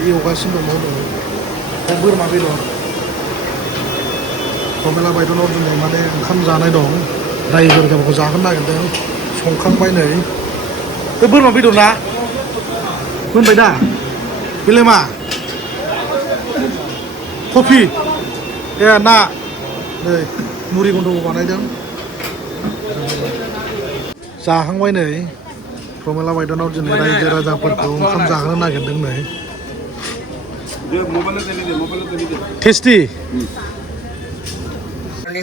एवगासिनो दङ बोरमा बेदर प्रमिला बायद'नाव दिनै माने ओंखाम जानाय दं रायजो राजाखौ जाहोनो नागिरदों संखांबाय नै बे बोरमा बेदर ना मोनबाय दा बेलाय मा कफि ए ना नै मुरि गुन्द्रुक बानायदों जाहांबाय नै प्रमिला बायद'नाव दिनै रायजो राजाफोरखौ ओंखाम जाहोनो नागिरदों नै टेस्टी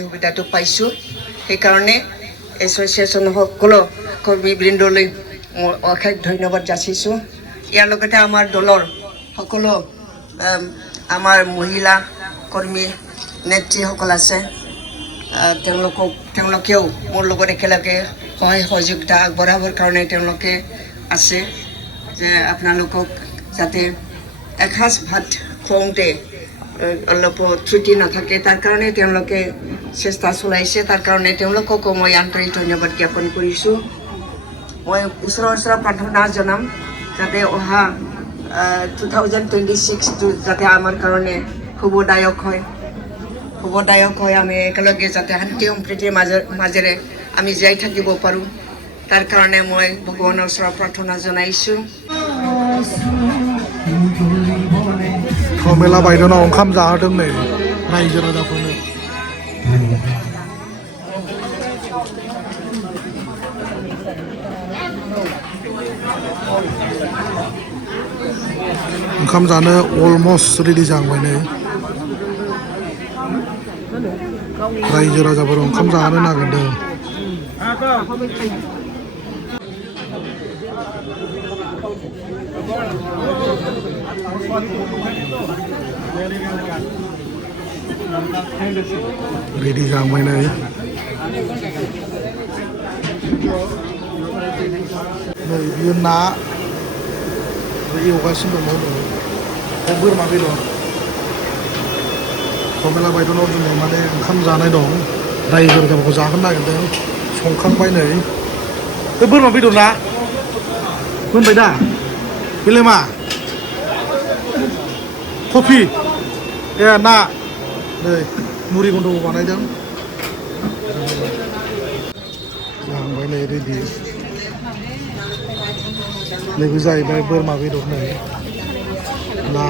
সুবিধাটো পাইছোঁ সেইকাৰণে এছ'চিয়েশ্যন সকলো কৰ্মীবৃন্দলৈ অশেষ ধন্যবাদ যাচিছোঁ ইয়াৰ লগতে আমাৰ দলৰ সকলো আমাৰ মহিলা কৰ্মী নেত্ৰীসকল আছে তেওঁলোকেও মোৰ লগত একেলগে সহায় সহযোগিতা আগবঢ়াবৰ কাৰণে তেওঁলোকে আছে যে আপোনালোকক যাতে এসাঁজ ভাত খুৱাওঁতে অলপ ত্ৰুটি নাথাকে তাৰ কাৰণে তেওঁলোকে চেষ্টা চলাইছে তাৰ কাৰণে তেওঁলোককো মই আন্তৰিক ধন্যবাদ জ্ঞাপন কৰিছোঁ মই ঈশ্বৰৰ প্ৰাৰ্থনা জনাম যাতে অহা 2026টো যাতে আমাৰ কাৰণে শুভদায়ক হয় আমি একেলগে যাতে শান্তি সম্প্ৰীতিৰ মাজেৰে আমি জীয়াই থাকিব পাৰোঁ তাৰ কাৰণে মই ভগৱানৰ ওচৰত প্ৰাৰ্থনা জনাইছোঁ प्रमिला बायद'नाव ओंखाम जाहोदों नै रायजो राजाफोरनो ओंखाम जानो अलमस्ट रेडि जाहांबाय नै रायजो राजाफोर ओंखाम जाहोनो नागिरदों रेडि जाहांबाय नै बियो ना एवगासिनो दङ नै बोरमा बेदर प्रमिला बायद'नाव दिनै माने ओंखाम जानाय दं रायजो राजाफोरखौ जाहोनो नागिरदों संखांबाय नै बे बोरमा बेदर ना मोनबाय दा बेलाय मा कफि ए ना नै मुरि गुन्द्रुक बानायदों जाहांबाय नै रेडि नैबे जाहैबाय बोरमा बेदर नै ना